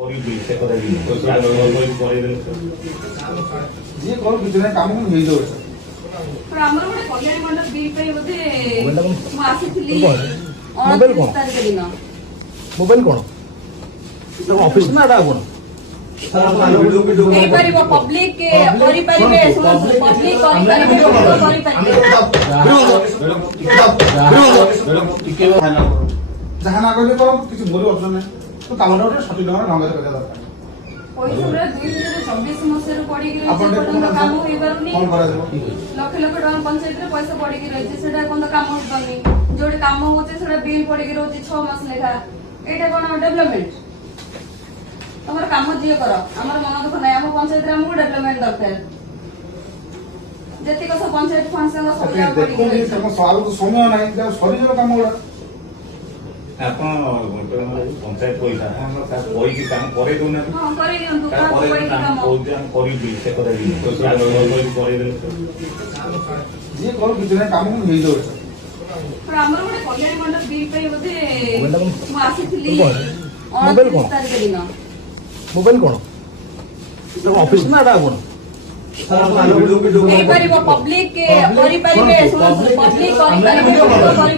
ଯିଏ କରୁ କିଛି ନାହିଁ କାମ ହେଇଯାଉଛି। ଆମର ଗୋଟେ କଲ୍ୟାଣ ମଣ୍ଡପ ବିଲ୍ ପାଇଁ ବୋଧେ ମୁଁ ଆସିଥିଲି ମୋବାଇଲ କଣ? 29 ତାରିଖ ଦିନ। ମୋବାଇଲ କଣ ଅଫିସ ନା ଏଟା କଣ ହେଇପାରିବ ପବ୍ଲିକ କରିପାରିବେ ପବ୍ଲିକ କରିପାରିବେ ଯାହା ନା କହିଲେ କରନ୍ତୁ କିଛି ମୋର ଅପସନ ନାହିଁ। ତ କାମଟା ଗୋଟେ ସଠିକ ଢଙ୍ଗରେ କରିବା ଦରକାର। ପଇସା ପୁରା 2024 ମସିହାରୁ ପଡିକି ଆପଣ ରହିଛି ଏପର୍ଯ୍ୟନ୍ତ କାମ ହେଇପାରୁନି। କଣ କରାଯିବ? ଲକ୍ଷ ଲକ୍ଷ ଟଙ୍କା ପଞ୍ଚାୟତରେ ପଇସା ପଡିକି ରହିଛି ସେଟା ଏପର୍ଯ୍ୟନ୍ତ କାମ ହେଇପାରୁନି। ଯୋଉଠି କାମ ହଉଛି ସେଟା ବିଲ୍ ପଡିକି ରହୁଛି 6 ମାସ ଲେଖା। ଏଇଟା କଣ ଡେଭଲପମେଣ୍ଟ? ତମର କାମ ଯିଏ କର ଆମର ମନ ଦୁଃଖ ନାହିଁ। ଆମ ପଞ୍ଚାୟତରେ ଆମକୁ ଡେଭଲପମେଣ୍ଟ ଦରକାର। ଯେତିକ ସବୁ ପଞ୍ଚାୟତ ଫଣ୍ଡ ସବୁ ପଡିକି ରହିଛି। ସମୟ ନାହିଁ ସରିଯିବ କାମ ଗୁଡା। ଆପଣ ପଞ୍ଚାୟତ ପଇସା କହିକି କାମ କରେଇ ଦଉନାହାନ୍ତି। ହଁ କରିଦିଅନ୍ତୁ କାମ କହୁଛି ଆମେ କରିବି ସେ କଥା କରେଇଦେଲେ ଯିଏ କରୁ କିଛି ନାହିଁ କାମ ହେଇଯାଉଛି। ଆମର ଗୋଟେ କଲ୍ୟାଣ ମଣ୍ଡପ ବିଲ୍ ପାଇଁ ବୋଧେ ମୁଁ ଆସିଥିଲି ମୋବାଇଲ କଣ? 29 ତାରିଖ ଦିନ। ମୋବାଇଲ କଣ ଅଫିସ ନା ଏଟା କଣ ହେଇପାରିବ ପବ୍ଲିକ କରିପାରିବେ ପବ୍ଲିକ କରିପାରିବେ ମୋବାଇଲ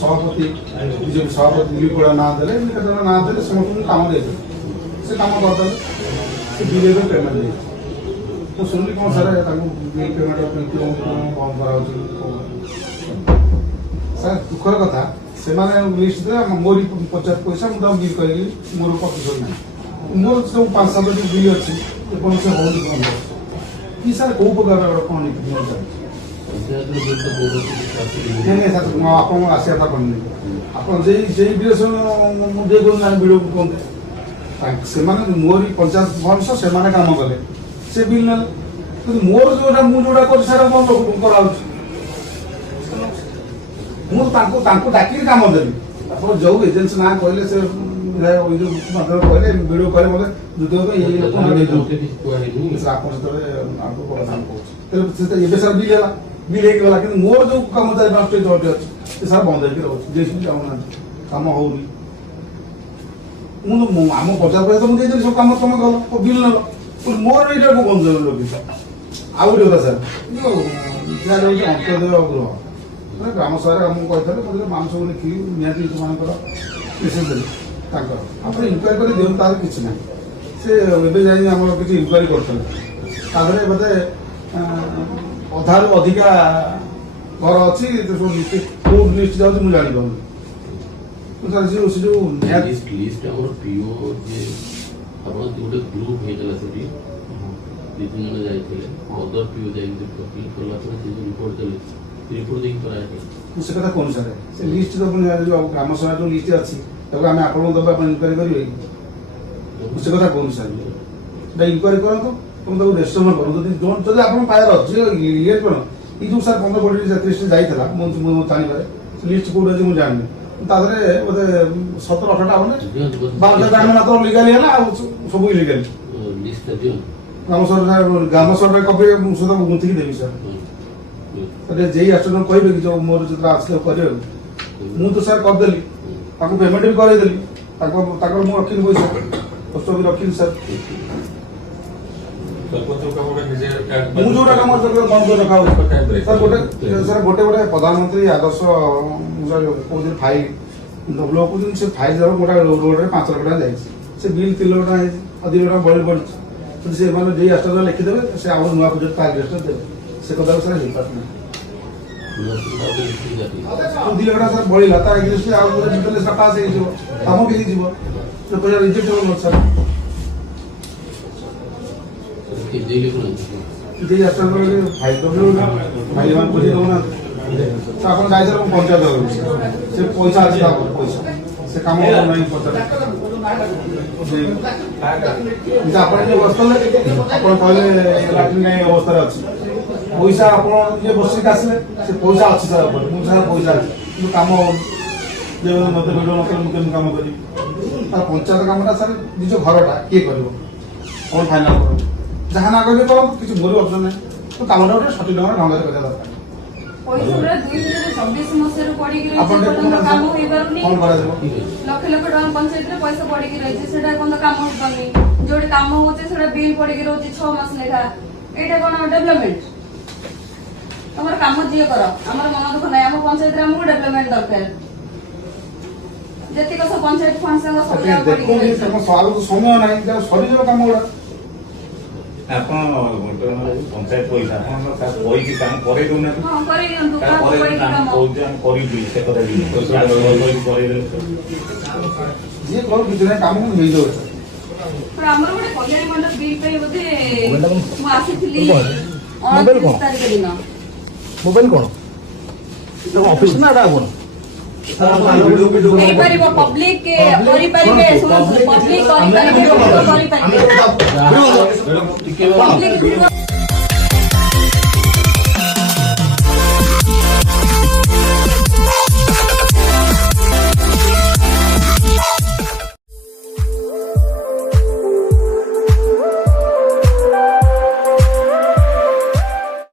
ସଭାପତି ବିଜେପି ସଭାପତି ଦିଲ୍ଲୀପ ନାଁ ଦେଲେ କେତେ ନାଁ ଦେଲେ ସମସ୍ତଙ୍କୁ କାମ ଦେଇଦେଲେ। ସେ କାମ କରିଦେଲେ ସେ ବିଲ୍ ପେମେଣ୍ଟ ଦେଇଛି। ମୁଁ ଶୁଣିଲି କଣ ସାର୍ ତାଙ୍କୁ ବିଲ୍ ପେମେଣ୍ଟ ବନ୍ଦ କରାଯାଉଛି। ସାର୍ ଦୁଃଖର କଥା ସେମାନେ ଲିଷ୍ଟ ଦେଲେ ମୋରି ପଚାଶ ପଇସା ମୁଁ ତାଙ୍କୁ ବିଲ୍ କରିକି ମୋର ପ୍ରତିଶୋଧ ନାହିଁ। ମୋର ସବୁ 5-7ଟି ବିଲ୍ ଅଛି ଯେକୌଣସି ହଉନି କଣ କି ସାର୍ କୋଉ ପ୍ରକାର କଣ ନୀତି ନିୟମ ଚାଲିଛି? ଆପଣଙ୍କ ଆସିବା କଥା କହିନି ଆପଣ ସେଇ ବିଲ୍ ମୁଁ ଦେଇ କରୁନାହିଁ ଭିଡ଼ିଓ କୁହନ୍ତୁ। ସେମାନେ ମୋରି ପଞ୍ଚାୟତ ଭଂଶ ସେମାନେ କାମ କଲେ ସେ ବିଲ୍ ନେଲେ କିନ୍ତୁ ମୋର ମୁଁ ଯୋଉଟା କରୁଛି ସେଟା ବନ୍ଦ କରାଉଛି। ମୁଁ ତାଙ୍କୁ ଡାକିକି କାମ ଦେବି। ଆପଣ ଯୋଉ ଏଜେନ୍ସି ନାଁ କହିଲେ ସେ କହିଲେ ଭିଡ଼ିଓ କହିଲେ ମତେ ଦ୍ୱିତୀୟ ଆପଣ ସେତେବେଳେ ଏବେ ସାର୍ ବିଲ୍ ହେଲା ବିଲ୍ ହେଇକି ଗଲା କିନ୍ତୁ ମୋର ଯୋଉ କାମ 4-5ଟି ଜଟି ଅଛି ସେ ସାର୍ ବନ୍ଦ ହେଇକି ରହୁଛି ଯେହେତୁ ଯାଉନାହାନ୍ତି କାମ ହଉନି। ମୁଁ ଆମ ପଚାଶ ପଇସା ମୁଁ ଦେଇଦେଲି ସବୁ କାମ ତମେ କଲ ବିଲ୍ ନେଲ ମୋର ଏଇଟା ବନ୍ଦ ରଖିଛ। ଆଉ ଗୋଟେ କଥା ସାର୍ ଯାହା ରହୁଛି ଅନ୍ତ୍ୟୋଦୟ ଗୃହ ଗ୍ରାମ ସଭାରେ ଆମକୁ କହିଥିଲେ କହିଲେ ମାଂସ ଲେଖିକି ନିହାତି ସେମାନଙ୍କର ମେସେଜ ଦେଲେ ତାଙ୍କର ଆପଣ ଇନକ୍ୱାରି କରି ଦିଅନ୍ତୁ ତାର କିଛି ନାହିଁ। ସେ ଏବେ ଯାଇ ଆମର କିଛି ଇନକ୍ୱାରି କରୁଛନ୍ତି ତା ଦେହରେ ବୋଧେ ଅଧାରୁ ଅଧିକା ଘର ଅଛି କୋଉ ଲିଷ୍ଟ ଯାଉଛି ମୁଁ ଜାଣିପାରୁନି। ସେ ଯୋଉ ଲିଷ୍ଟ ଆମର ପିଓ ଯେ ଆପଣ ଗୋଟେ ଗ୍ରୁପ ହେଇଥିଲା ସେଠି ଦିଦି ମାନେ ଯାଇଥିଲେ ଅଦର ପିଓ ଯାଇକି ଫିଲ୍ କଲା ପରେ ସେ ଯୋଉ ରିପୋର୍ଟ ଦେଲେ ରିପୋର୍ଟ ଦେଇକି କରାଯାଇଥିଲା। ମୁଁ ସେ କଥା କହୁନି ସାର୍ ସେ ଲିଷ୍ଟ ଯୋଉ ଗ୍ରାମ ସଭା ଯୋଉ ଲିଷ୍ଟ ଅଛି ତାକୁ ଆମେ ଆପଣଙ୍କୁ ଦେବୁ ଆପଣ ଇନକ୍ୱାରି କରିବେ କି? ମୁଁ ସେ କଥା କହୁନି ସାର୍ ଏଇଟା ଇନକ୍ୱାରି କରନ୍ତୁ ଏବଂ ତାକୁ ରେଜିଷ୍ଟର କରନ୍ତୁ ଯଦି ଆପଣ ପାଇବାର ଅଛି ଇଏ କଣ ଏଇ ଯୋଉ ସାର୍ 15-20 ଲିଷ୍ଟ ଯାଇଥିଲା ମୁଁ ଜାଣିପାରେ ଲିଷ୍ଟ କୋଉଠି ଅଛି ମୁଁ ଜାଣିନି ତା ଦେହରେ ବୋଧେ 17-18ଟା ହବନି 12ଟା ମାତ୍ର ଲିଗାଲି ହେଲା ଆଉ ସବୁ ଇଲିଗାଲି। ଗ୍ରାମ ସଭାରେ କପି ମୁଁ ସହିତ ଗୁନ୍ଥିକି ଦେବି ସାର୍। ଯେଇ ଆଶ୍ଚର୍ଯ୍ୟ କହିବେ କି ଯୋଉ ମୋର ଯେତେବେଳେ ଆସିଲେ କରିବେ ମୁଁ ତ ସାର୍ କରିଦେଲି ତାଙ୍କୁ ପେମେଣ୍ଟ ବି କରେଇଦେଲି ତାଙ୍କର ମୁଁ ରଖିଲି ପଇସା କଷ୍ଟ ବି ରଖିଲି ସାର୍। ମୁଁ ଯୋଉଟା କାମ ବନ୍ଦ କରି ରଖା ହଉଛି ସାର୍ ଗୋଟେ ପ୍ରଧାନମନ୍ତ୍ରୀ ଆଦର୍ଶ କହୁଛନ୍ତି ଫାଇଲ ବ୍ଲକ କହୁଛନ୍ତି ସେ ଫାଇଲ ଗୋଟେ ରୋଡରେ 5 ଲକ୍ଷ ଟଙ୍କା ଯାଇଛି ସେ ବିଲ୍ 3 ଲକ୍ଷ ଟଙ୍କା ହେଇଛି ଆଉ 2 ଲକ୍ଷ ଟଙ୍କା ବଳି ପଡିଛି କିନ୍ତୁ ସେମାନେ ଯେଇ ଆଶ୍ଚର୍ଯ୍ୟ ଲେଖିଦେବେ ସେ ଆଉ ନୂଆ ପ୍ରୋଜେକ୍ଟ ଫାଇଲ ରେଜିଷ୍ଟର ଦେବେ ସେ କଥା ସାର୍ ହେଇପାରୁନି। 2 ଲକ୍ଷ ଟଙ୍କା ସାର୍ ବଳିଲା ତା ଏଗ୍ରିଷ୍ଟ ଆଉ ଗୋଟେ ଡିଟେଲ ପାସ୍ ହେଇଯିବ କାମ ବି ହେଇଯିବ ପଇସା ରିଜେକ୍ଟ ହେବ ସାର୍। ଆପଣ ଯାଇଥିଲେ ମୁଁ ପଞ୍ଚାୟତ ସେ ପଇସା ଅଛି ପଇସା ସେ କାମ ନାହିଁ ପଚାର ଆପଣ ଯିଏ ବସିଥିଲେ ଆପଣ କହିଲେ ଲାଟ୍ରିନ୍ ନାହିଁ ଅବସ୍ଥାରେ ଅଛି ପଇସା ଆପଣ ଯିଏ ବସିକି ଆସିଲେ ସେ ପଇସା ଅଛି ସାର୍ ମୁଁ ସାର୍ ପଇସା ଅଛି କିନ୍ତୁ କାମ ହଉନି ଯେ ମତେ ଭିଡ଼ିଓ ନକଲେ ମୁଁ କେମିତି କାମ କରିବି? ପଞ୍ଚାୟତ କାମଟା ସାର୍ ନିଜ ଘରଟା କିଏ କରିବ କଣ ଫାଇନାଲ କରିବ? ଯାହା ନା କହିଲେ କରନ୍ତୁ କିଛି ମୋର ଅପସନ ନାହିଁ। କାମଟା ଗୋଟେ ସଠିକ ଢଙ୍ଗରେ କରିବା ଦରକାର। ପଇସା ପୁରା 2024 ମସିହାରୁ ପଡିକି ଆପଣ ରହିଛି, ଟିକେ ଏପର୍ଯ୍ୟନ୍ତ କାମ ହେଇପାରୁନି। କଣ କରାଯିବ? ଠିକ ଅଛି। ଲକ୍ଷ ଲକ୍ଷ ଟଙ୍କା ପଞ୍ଚାୟତରେ ପଇସା ପଡିକି ରହିଛି, ସେଟା ଏପର୍ଯ୍ୟନ୍ତ କାମ ହେଇପାରୁନି। ଯୋଉଠି କାମ ହଉଛି ସେଟା ବିଲ୍ ପଡିକି ରହୁଛି 6 ମାସ ଲେଖା। ଏଇଟା କଣ ଡେଭଲପମେଣ୍ଟ? ତମର କାମ ଯିଏ କର, ଆମର ମନ ଦୁଃଖ ନାହିଁ। ଆମ ପଞ୍ଚାୟତରେ ଆମକୁ ଡେଭଲପମେଣ୍ଟ ଦରକାର। ଯେତିକ ସବୁ ପଞ୍ଚାୟତ ଫଣ୍ଡ ସବୁ ଟିକେ ଯାକ ପଡିକି ଦେଖନ୍ତୁ, ରହିଛି। ତମ ଆଗକୁ ସମୟ ନାହିଁ, ଯାହା ସରିଯିବ କାମ ଗୁଡା। ଆପଣ ପଞ୍ଚାୟତ ପଇସା ଆପଣ କହିକି କାମ କରେଇ ଦଉନାହାନ୍ତି। ହଁ କରିଦିଅନ୍ତୁ, କାହାକୁ ତାପରେ କହିକି ଆମେ କାମ। କହୁଛୁ ଆମେ କରିବୁ ସେ କଥା ବି କହିକି କରେଇଦେଲେ ଯିଏ କରୁ କିଛି ନାହିଁ, କାମ କିନ୍ତୁ ହେଇଯାଉ ସାର୍। ତ ଆମର ଗୋଟେ କଲ୍ୟାଣ ମଣ୍ଡପ ବିଲ୍ ପାଇଁ ବୋଧେ ମୁଁ ଆସିଥିଲି ମୋବାଇଲ କଣ? 29 ତାରିଖ ଦିନ। ମୋବାଇଲ କଣ? ଅଫିସ ନା ଏଟା କଣ? ହେଇପାରିବ, ପବ୍ଲିକ କରିପାରିବେ, ଶୁଣନ୍ତୁ, ପବ୍ଲିକ କରିପାରିବେ, କରିପାରିବେ। ଟିକେ ପବ୍ଲିକ